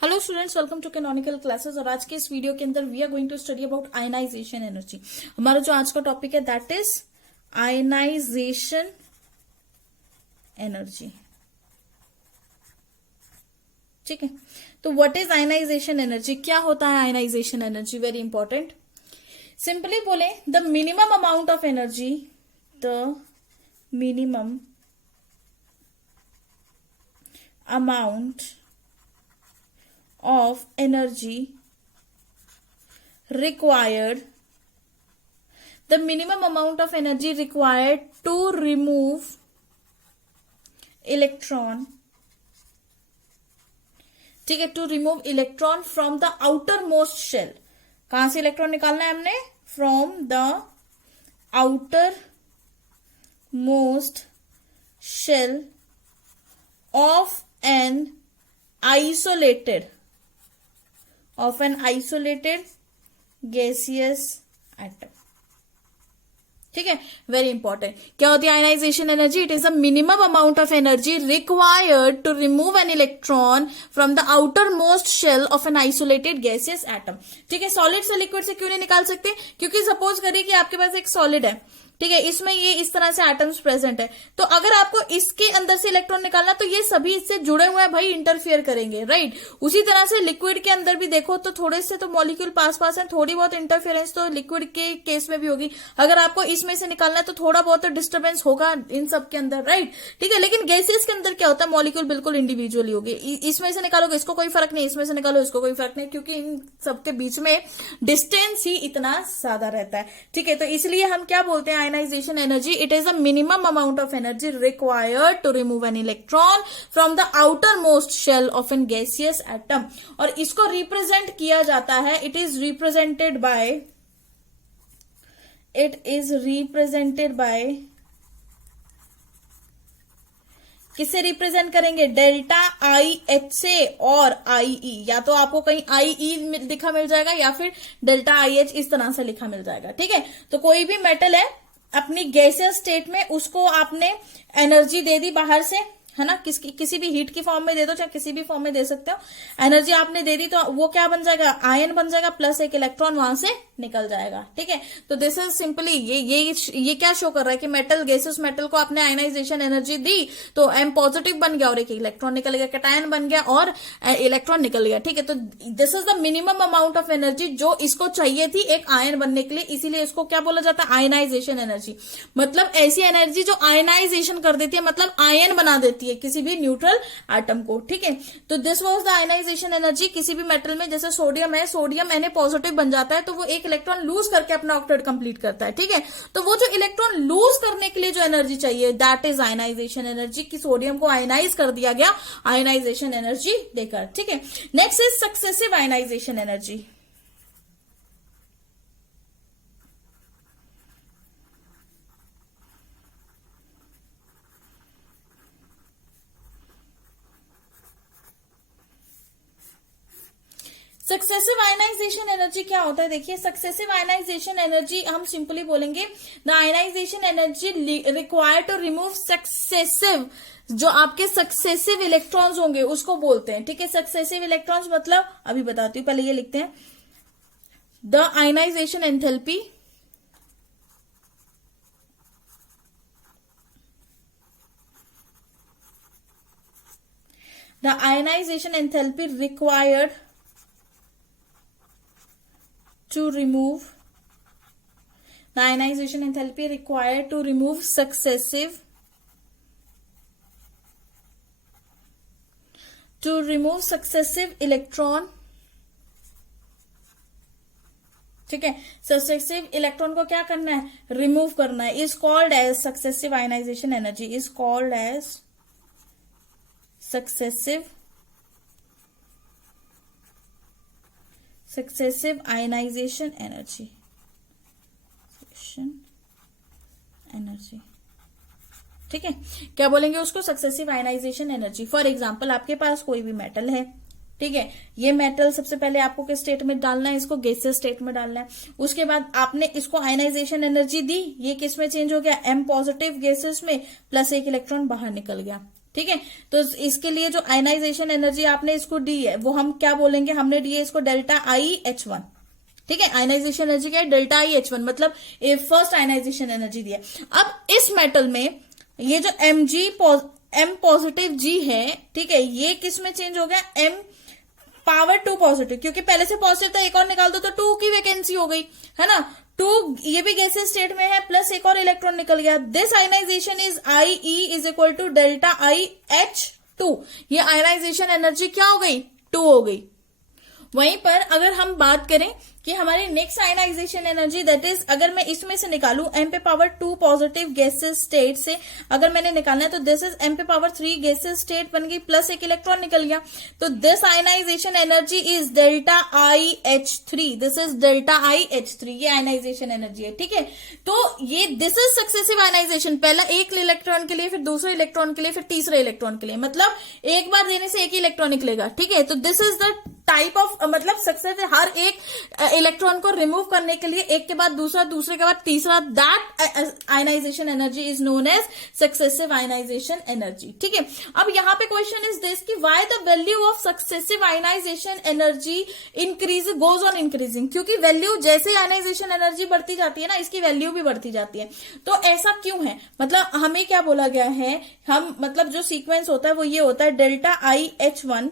Hello students, welcome to canonical classes. और आज के इस वीडियो के अंदर we are going to study about ionisation energy. हमारा जो आज का टॉपिक है दैट इज आयनाइजेशन एनर्जी। ठीक है, तो व्हाट इज आयनाइजेशन एनर्जी, क्या होता है ionization energy? Very important. Simply बोले the minimum amount of energy, the minimum amount of energy required, the minimum amount of energy required to remove electron, ठीक है, to remove electron from the outer most shell. कहां से electron निकालना है हमने? From the outer most shell of an isolated gaseous atom। ठीक है, very important. क्या होती है ionization energy? It is the minimum amount of energy required to remove an electron from the outer most shell of an isolated gaseous atom. ठीक है, solid से liquid से क्यों नहीं निकाल सकते? क्योंकि सपोज करिए कि आपके पास एक सॉलिड है, ठीक है, इसमें ये इस तरह से एटम्स प्रेजेंट है, तो अगर आपको इसके अंदर से इलेक्ट्रॉन निकालना तो ये सभी इससे जुड़े हुए हैं भाई, इंटरफियर करेंगे, राइट। उसी तरह से लिक्विड के अंदर भी देखो तो थोड़े से तो मॉलिक्यूल पास पास हैं, थोड़ी बहुत इंटरफियरेंस तो लिक्विड के केस में भी होगी। अगर आपको इसमें से निकालना है तो थोड़ा बहुत तो डिस्टर्बेंस होगा इन सब के अंदर, राइट। ठीक है, लेकिन गैसेस के अंदर क्या होता है, मॉलिक्यूल बिल्कुल इंडिविजुअली होगी। इसमें से निकालोगे इसको कोई फर्क नहीं, इसमें से निकालो इसको कोई फर्क नहीं, क्योंकि इन सबके बीच में डिस्टेंस ही इतना ज्यादा रहता है। ठीक है, तो इसलिए हम क्या बोलते हैं ionisation energy, it is the minimum amount of energy required to remove an electron from the outermost shell of an gaseous atom। और इसको रिप्रेजेंट किया जाता है, it is represented by किससे रिप्रेजेंट करेंगे? डेल्टा आई एच से और आई ई। या तो आपको कहीं आई ई लिखा मिल जाएगा या फिर डेल्टा आई एच इस तरह से लिखा मिल जाएगा। ठीक है, तो कोई भी मेटल है अपनी गैसियस स्टेट में, उसको आपने एनर्जी दे दी बाहर से, है ना, किसी भी हीट की फॉर्म में दे दो, चाहे किसी भी फॉर्म में दे सकते हो, एनर्जी आपने दे दी तो वो क्या बन जाएगा? आयन बन जाएगा, प्लस एक इलेक्ट्रॉन वहां से निकल जाएगा। ठीक है, तो दिस इज सिंपली ये क्या शो कर रहा है कि मेटल, गैसियस मेटल को आपने आयनाइजेशन एनर्जी दी तो एम पॉजिटिव बन गया और एक इलेक्ट्रॉन निकल गया, कैटायन बन गया और इलेक्ट्रॉन निकल गया। ठीक है, तो this is the minimum amount of energy जो इसको चाहिए थी एक आयन बनने के लिए, इसीलिए इसको क्या बोला जाता है? Ionization energy. मतलब ऐसी एनर्जी जो आयनाइजेशन कर देती है, मतलब आयन बना देती है किसी भी न्यूट्रल एटम को। ठीक है, तो this was the ionization energy. किसी भी मेटल में जैसे सोडियम है, सोडियम Na पॉजिटिव बन जाता है तो वो एक इलेक्ट्रॉन लूज करके अपना ऑक्टेट कंप्लीट करता है। ठीक है, तो वो जो इलेक्ट्रॉन लूज करने के लिए जो एनर्जी चाहिए दैट इज आयनाइजेशन एनर्जी, कि सोडियम को आयनाइज कर दिया गया आयनाइजेशन एनर्जी देकर। ठीक है, next is successive ionisation energy. Successive ionisation energy क्या होता है? देखिए, सक्सेसिव आयनाइजेशन एनर्जी हम सिंपली बोलेंगे the ionization energy required to remove successive, जो आपके सक्सेसिव इलेक्ट्रॉन्स होंगे उसको बोलते हैं। ठीक है, सक्सेसिव इलेक्ट्रॉन्स मतलब अभी बताती हूँ, पहले ये लिखते हैं the ionisation enthalpy required to remove the ionization enthalpy required to remove successive electron। ठीक है, सक्सेसिव इलेक्ट्रॉन को क्या करना है? रिमूव करना है। Is called as successive ionisation energy, is called as successive ionisation energy. ठीक है, क्या बोलेंगे उसको? Successive ionisation energy. For example आपके पास कोई भी मेटल है, ठीक है, ये मेटल सबसे पहले आपको किस स्टेट में डालना है? इसको गैसियस स्टेट में डालना है। उसके बाद आपने इसको आयनाइजेशन एनर्जी दी, ये किस में चेंज हो गया? एम पॉजिटिव गैसेस में, प्लस एक इलेक्ट्रॉन बाहर निकल गया। ठीक है। तो इसके लिए जो आयनाइजेशन एनर्जी आपने इसको दी है वो हम क्या बोलेंगे, हमने दी है इसको डेल्टा IH1, ठीक है। आयनाइजेशन एनर्जी क्या है, डेल्टा IH1, मतलब ये फर्स्ट आयनाइजेशन एनर्जी दी है। अब इस मेटल में ये जो M पॉजिटिव G है, ठीक है, ये किस में चेंज हो गया, M पावर 2 पॉजिटिव, क्योंकि पहले से पॉजिटिव था, एक और निकाल दो तो 2 की वैकेंसी हो गई, है ना। 2 ये भी गैसेस स्टेट में है, प्लस एक और इलेक्ट्रॉन निकल गया। This ionisation is IE is equal to delta IH2। ये आयनाइजेशन एनर्जी क्या हो गई, 2 हो गई। वहीं पर अगर हम बात करें कि हमारी next ionisation energy, that is अगर मैं इसमें से निकालूं M पे पावर 2 पॉजिटिव गैसेस स्टेट से अगर मैंने निकालना है, तो दिस इज M पे पावर 3 गैसेस स्टेट बन गई, प्लस एक इलेक्ट्रॉन निकल गया। तो this ionisation energy is delta IH3, this is delta IH3, ये आयनाइजेशन एनर्जी है, ठीक है। तो ये दिस इज सक्सेसिव आयनाइजेशन, पहला एक इलेक्ट्रॉन के लिए, फिर दूसरे इलेक्ट्रॉन के लिए, फिर तीसरे इलेक्ट्रॉन के लिए, मतलब एक बार देने से एक ही इलेक्ट्रॉन निकलेगा, ठीक है। तो this is the type of, मतलब सक्सेस, हर एक इलेक्ट्रॉन को रिमूव करने के लिए एक के बाद दूसरा, दूसरे के बाद तीसरा, that ionisation energy is known as successive ionisation energy, ठीक है। अब यहां पे क्वेश्चन इज दिस कि why the value of successive ionisation energy increase goes on increasing, क्योंकि वैल्यू जैसे आयनाइजेशन एनर्जी बढ़ती जाती है ना, इसकी वैल्यू भी बढ़ती जाती है। तो ऐसा क्यों है, मतलब हमें क्या बोला गया है, हम मतलब जो सीक्वेंस होता है वो ये होता है, delta IH1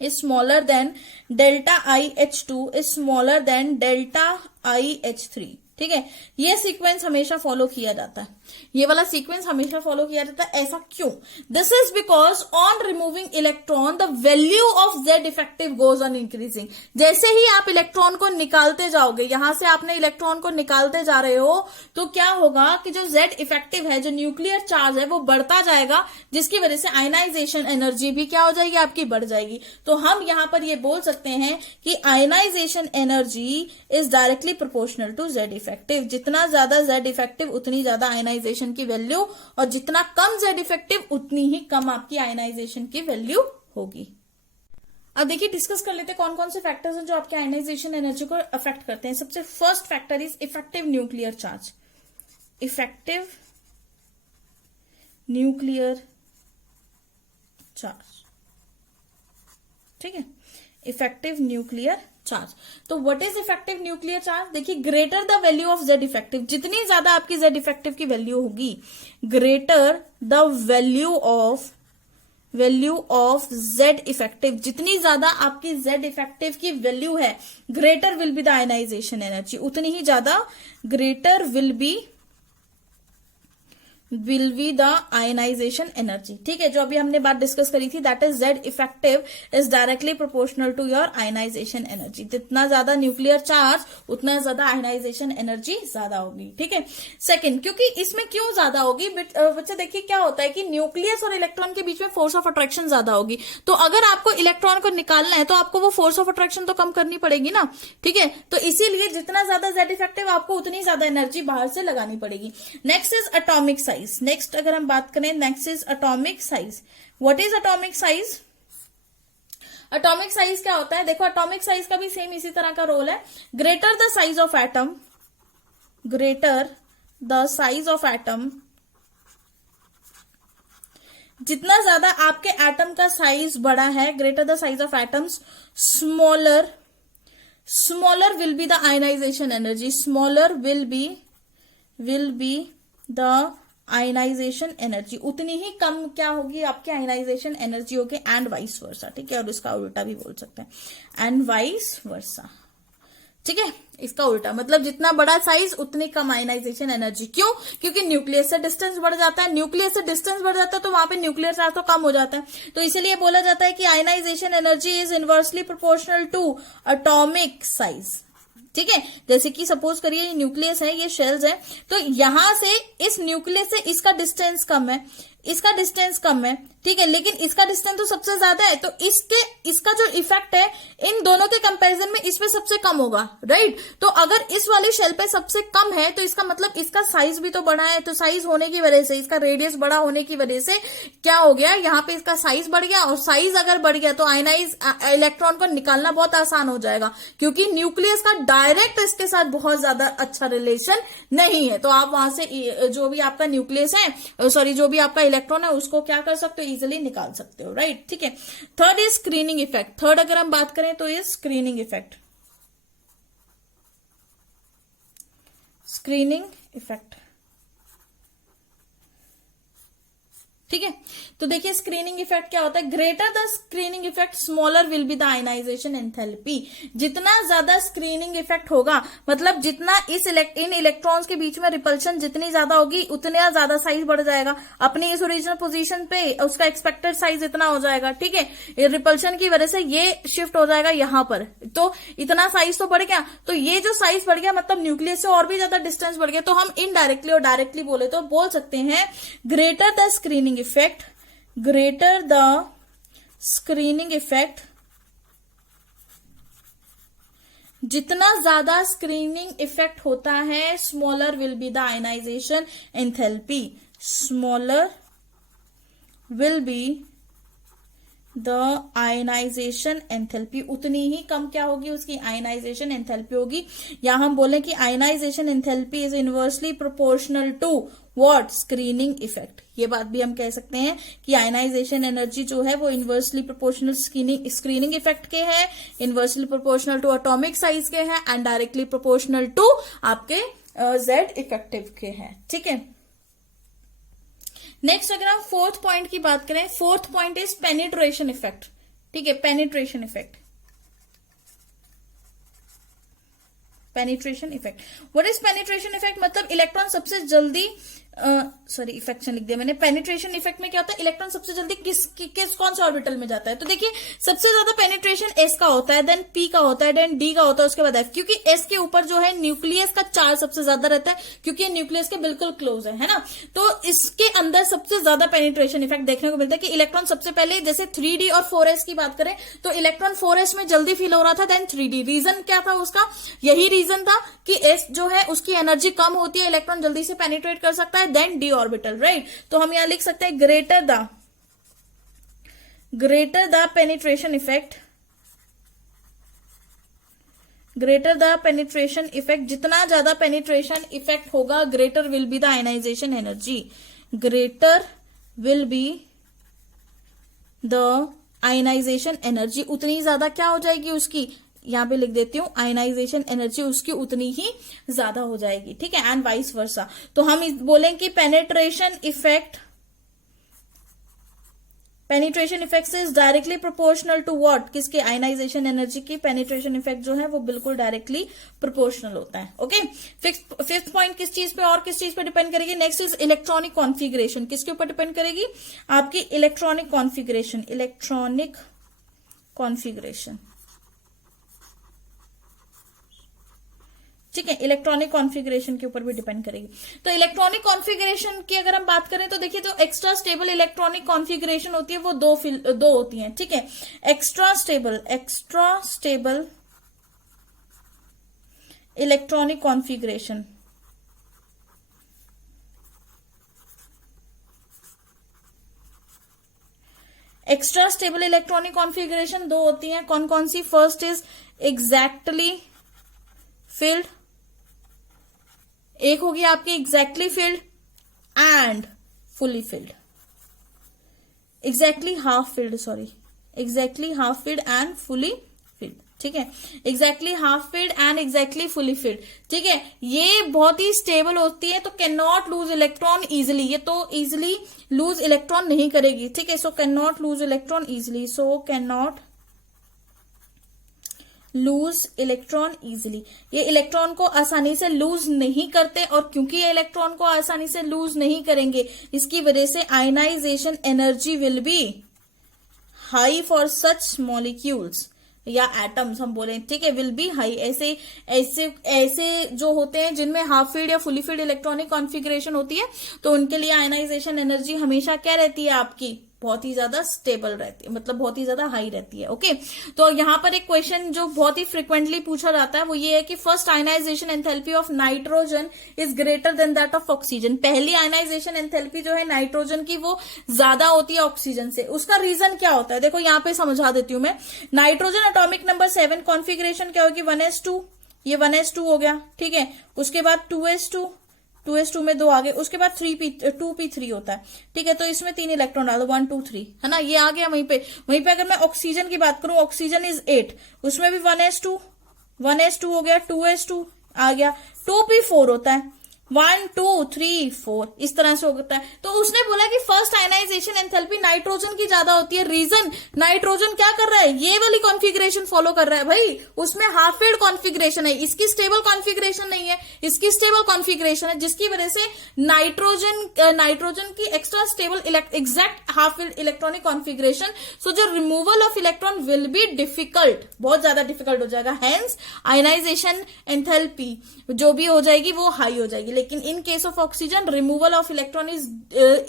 is smaller than delta IH2 is smaller than delta IH3, ठीक है। ये सीक्वेंस हमेशा फॉलो किया जाता है, ये वाला सीक्वेंस हमेशा फॉलो किया जाता है। ऐसा क्यों, this is because on removing electron the value of Z effective goes on increasing. जैसे ही आप इलेक्ट्रॉन को निकालते जाओगे, यहां से आपने इलेक्ट्रॉन को निकालते जा रहे हो, तो क्या होगा कि जो Z इफेक्टिव है, जो न्यूक्लियर चार्ज है, वो बढ़ता जाएगा, जिसकी वजह से आयनाइजेशन एनर्जी भी क्या हो जाएगी, आपकी बढ़ जाएगी। तो हम यहां पर ये बोल सकते हैं कि ionisation energy is directly proportional to Z effective. जितना ज्यादा Z इफेक्टिव उतनी ज्यादा आयनाइजेशन की वैल्यू, और जितना कम Z इफेक्टिव उतनी ही कम आपकी आयनाइजेशन की वैल्यू होगी। अब देखिए डिस्कस कर लेते हैं कौन कौन से फैक्टर्स हैं जो आपके आयनाइजेशन एनर्जी को अफेक्ट करते हैं। सबसे first factor is effective nuclear charge, effective nuclear charge, ठीक है, इफेक्टिव न्यूक्लियर चार्ज। तो what is effective nuclear charge, देखिए greater the value of Z effective, जितनी ज्यादा आपकी Z इफेक्टिव की वैल्यू होगी, greater the value of Z effective, जितनी ज्यादा आपकी Z इफेक्टिव की वैल्यू है, greater will be the ionization energy, उतनी ही ज्यादा greater will be the ionization energy, ठीक है। जो अभी हमने बात डिस्कस करी थी, that is Z effective is directly proportional to your ionisation energy. जितना ज्यादा न्यूक्लियर चार्ज उतना ज्यादा आयनाइजेशन एनर्जी ज्यादा होगी, ठीक है। सेकंड, क्योंकि इसमें क्यों ज्यादा होगी बच्चे, देखिए क्या होता है कि न्यूक्लियस और इलेक्ट्रॉन के बीच में फोर्स ऑफ अट्रैक्शन ज्यादा होगी, तो अगर आपको इलेक्ट्रॉन को निकालना है तो आपको वो फोर्स ऑफ अट्रैक्शन तो कम करनी पड़ेगी ना, ठीक है। तो इसीलिए जितना ज्यादा Z इफेक्टिव, आपको उतनी ज्यादा एनर्जी बाहर से लगानी पड़ेगी। Next is atomic size. Next अगर हम बात करें, next is atomic size. What is atomic size, atomic size क्या होता है, देखो एटॉमिक साइज का भी सेम इसी तरह का रोल है। Greater the size of atom, greater the size of atom, जितना ज्यादा आपके एटम का साइज बड़ा है, greater the size of atoms, smaller will be the ionization energy, smaller will be the ionization energy, उतनी ही कम क्या होगी आपकी आयनाइजेशन एनर्जी होगी, एंड वाइस वर्सा, ठीक है। और इसका उल्टा भी बोल सकते हैं, एंड वाइस वर्सा, ठीक है। इसका उल्टा मतलब जितना बड़ा साइज उतनी कम आयनाइजेशन एनर्जी। क्यों, क्योंकि न्यूक्लियस से डिस्टेंस बढ़ जाता है, न्यूक्लियस से डिस्टेंस बढ़ जाता है तो वहां पे न्यूक्लियर चार्ज तो कम हो जाता है। तो इसीलिए बोला जाता है कि ionisation energy is inversely proportional to atomic size, ठीक है। जैसे कि सपोज करिए ये न्यूक्लियस है, ये शेल्स है, तो यहां से इस न्यूक्लियस से इसका डिस्टेंस कम है, इसका डिस्टेंस कम है, ठीक है, लेकिन इसका डिस्टेंस तो सबसे ज्यादा है, तो इसका जो इफेक्ट है इन दोनों के कंपैरिजन में इसमें सबसे कम होगा, राइट। तो अगर इस वाले शेल पे सबसे कम है तो इसका मतलब इसका साइज भी तो बड़ा है, तो साइज होने की वजह से, इसका रेडियस बड़ा होने की वजह से क्या हो गया, यहाँ पे इसका साइज बढ़ गया, और साइज अगर बढ़ गया तो आयनाइज इलेक्ट्रॉन को निकालना बहुत आसान हो जाएगा, क्योंकि न्यूक्लियस का डायरेक्ट इसके साथ बहुत ज्यादा अच्छा रिलेशन नहीं है। तो आप वहां से जो भी आपका न्यूक्लियस है, सॉरी जो भी आपका इलेक्ट्रॉन है, उसको क्या कर सकते हो, इजिली निकाल सकते हो, राइट। ठीक है, third is screening effect. Third अगर हम बात करें तो ये स्क्रीनिंग इफेक्ट। स्क्रीनिंग इफेक्ट, ठीक है। तो देखिए स्क्रीनिंग इफेक्ट क्या होता है, greater the screening effect smaller will be the ionisation enthalpy. जितना ज्यादा स्क्रीनिंग इफेक्ट होगा, मतलब जितना इन इलेक्ट्रॉन्स के बीच में रिपल्शन जितनी ज्यादा होगी, उतना ज्यादा साइज बढ़ जाएगा। अपनी इस ओरिजिनल पोजीशन पे उसका एक्सपेक्टेड साइज इतना हो जाएगा, ठीक है। रिपल्शन की वजह से ये शिफ्ट हो जाएगा यहां पर, तो इतना साइज तो बढ़ गया। तो ये जो साइज बढ़ गया मतलब न्यूक्लियस से और भी ज्यादा डिस्टेंस बढ़ गया। तो हम इनडायरेक्टली और डायरेक्टली बोले तो बोल सकते हैं greater the screening effect, greater the screening effect, जितना ज्यादा स्क्रीनिंग इफेक्ट होता है, smaller will be the ionisation enthalpy. Smaller will be the ionisation enthalpy, उतनी ही कम क्या होगी उसकी आयनाइजेशन एंथैल्पी होगी। या हम बोले कि ionisation enthalpy is inversely proportional to what, screening effect. ये बात भी हम कह सकते हैं कि आयनाइजेशन एनर्जी जो है वो इनवर्सली प्रोपोर्शनल स्क्रीनिंग इफेक्ट के है, inversely proportional to atomic size के है, एंड डायरेक्टली प्रोपोर्शनल टू आपके जेड इफेक्टिव के है, ठीक है। नेक्स्ट अगर हम फोर्थ पॉइंट की बात करें, fourth point is penetration effect, ठीक है। Penetration effect, penetration effect, what is penetration effect, मतलब इलेक्ट्रॉन सबसे जल्दी सॉरी इफेक्शन लिख दिया मैंने। पेनिट्रेशन इफेक्ट में क्या होता है, इलेक्ट्रॉन सबसे जल्दी किस कौन से ऑर्बिटल में जाता है। तो देखिए सबसे ज्यादा पेनिट्रेशन एस का होता है, देन पी का होता है, देन डी का होता है, उसके बाद एफ। क्योंकि एस के ऊपर जो है न्यूक्लियस का चार्ज सबसे ज्यादा रहता है, क्योंकि ये न्यूक्लियस के बिल्कुल क्लोज है ना। तो इसके अंदर सबसे ज्यादा पेनिट्रेशन इफेक्ट देखने को मिलता है कि इलेक्ट्रॉन सबसे पहले, जैसे 3D और 4s की बात करें तो इलेक्ट्रॉन 4s में जल्दी फील हो रहा था देन 3D। रीजन क्या था उसका, यही रीजन था कि एस जो है उसकी एनर्जी कम होती है, इलेक्ट्रॉन जल्दी से पेनिट्रेट कर सकता है, देन डी ऑर्बिटल, राइट। तो हम यहां लिख सकते हैं greater the penetration effect, greater the penetration effect, जितना ज्यादा पेनिट्रेशन इफेक्ट होगा greater will be the ionization energy, greater will be the ionization energy, उतनी ज्यादा क्या हो जाएगी उसकी, यहां पे लिख देती हूं आयनाइजेशन एनर्जी उसकी उतनी ही ज्यादा हो जाएगी, ठीक है, एंड वाइस वर्सा। तो हम बोलेंगे कि penetration effect is directly proportional to what, किसके, आयनाइजेशन एनर्जी की। पेनिट्रेशन इफेक्ट जो है वो बिल्कुल डायरेक्टली प्रोपोर्शनल होता है, ओके। फिफ्थ पॉइंट किस चीज पे और किस चीज पे डिपेंड करेगी, नेक्स्ट इज इलेक्ट्रॉनिक कॉन्फिगरेशन। किसके ऊपर डिपेंड करेगी, आपकी इलेक्ट्रॉनिक कॉन्फिगरेशन, इलेक्ट्रॉनिक कॉन्फिगरेशन, ठीक है, इलेक्ट्रॉनिक कॉन्फ़िगरेशन के ऊपर भी डिपेंड करेगी। तो इलेक्ट्रॉनिक कॉन्फ़िगरेशन की अगर हम बात करें तो देखिए, तो एक्स्ट्रा स्टेबल इलेक्ट्रॉनिक कॉन्फ़िगरेशन होती है वो दो होती हैं, ठीक है। Extra stable electronic configuration, extra stable electronic configuration दो होती हैं, कौन कौन सी, फर्स्ट इज एग्जैक्टली फिल्ड, एक होगी आपकी exactly filled and fully filled, exactly half filled and fully filled, ठीक है। Exactly half filled and exactly fully filled, ठीक है। ये बहुत ही स्टेबल होती है, तो can not lose electron easily, ये तो इजिली लूज इलेक्ट्रॉन नहीं करेगी, ठीक है। So can not lose electron easily, so can not lose electron easily, ये इलेक्ट्रॉन को आसानी से लूज नहीं करते, और क्योंकि ये इलेक्ट्रॉन को आसानी से लूज नहीं करेंगे, इसकी वजह से ionisation energy will be high for such molecules या एटम्स हम बोले, ठीक है, विल बी हाई। ऐसे जो होते हैं जिनमें हाफ फील्ड या फुली फील्ड इलेक्ट्रॉनिक कॉन्फ़िगरेशन होती है, तो उनके लिए आयनाइजेशन एनर्जी हमेशा क्या रहती है आपकी, बहुत ही ज्यादा स्टेबल रहती है, मतलब बहुत ही ज्यादा हाई रहती है, ओके। तो यहाँ पर एक क्वेश्चन जो बहुत ही फ्रिक्वेंटली पूछा जाता है वो ये है कि first ionisation enthalpy of nitrogen is greater than that of oxygen. पहली आयनाइजेशन एंथैल्पी जो है नाइट्रोजन की वो ज्यादा होती है ऑक्सीजन से, उसका रीजन क्या होता है, देखो यहाँ पे समझा देती हूँ मैं। नाइट्रोजन एटॉमिक नंबर 7 कॉन्फिगरेशन क्या होगी, 1s2 ये 1s2 हो गया, ठीक है। उसके बाद 2s2 में 2 आ गए, उसके बाद 2p3 होता है, ठीक है। तो इसमें 3 इलेक्ट्रॉन डालो, 1 2 3, है ना, ये आ गया वहीं पे अगर मैं ऑक्सीजन की बात करूं, ऑक्सीजन इज 8, उसमें भी 1s2 हो गया, 2s2 आ गया, 2p4 होता है, 1 2 3 4 इस तरह से होता है। तो उसने बोला कि फर्स्ट आयनाइजेशन एंथैल्पी नाइट्रोजन की ज्यादा होती है। रीजन, नाइट्रोजन क्या कर रहा है, ये वाली कॉन्फ़िगरेशन फॉलो कर रहा है भाई, उसमें हाफ फिल्ड कॉन्फ़िगरेशन है, इसकी स्टेबल कॉन्फ़िगरेशन नहीं है, इसकी स्टेबल कॉन्फ़िगरेशन है, जिसकी वजह से नाइट्रोजन की extra stable exact half filled electronic configuration, so जो removal of electron will be difficult, बहुत ज्यादा डिफिकल्ट हो जाएगा, हेंस आयनाइजेशन एंथैल्पी जो भी हो जाएगी वो हाई हो जाएगी। लेकिन in case of oxygen removal of electron is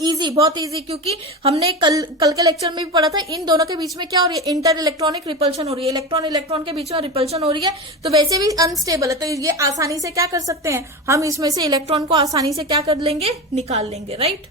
easy, बहुत इजी, क्योंकि हमने कल के लेक्चर में भी पढ़ा था, इन दोनों के बीच में क्या हो रही है, इंटर इलेक्ट्रॉनिक रिपल्शन हो रही है, इलेक्ट्रॉन के बीच में रिपल्शन हो रही है, तो वैसे भी अनस्टेबल है, तो ये आसानी से क्या कर सकते हैं हम, इसमें से इलेक्ट्रॉन को आसानी से क्या कर लेंगे, निकाल लेंगे, राइट।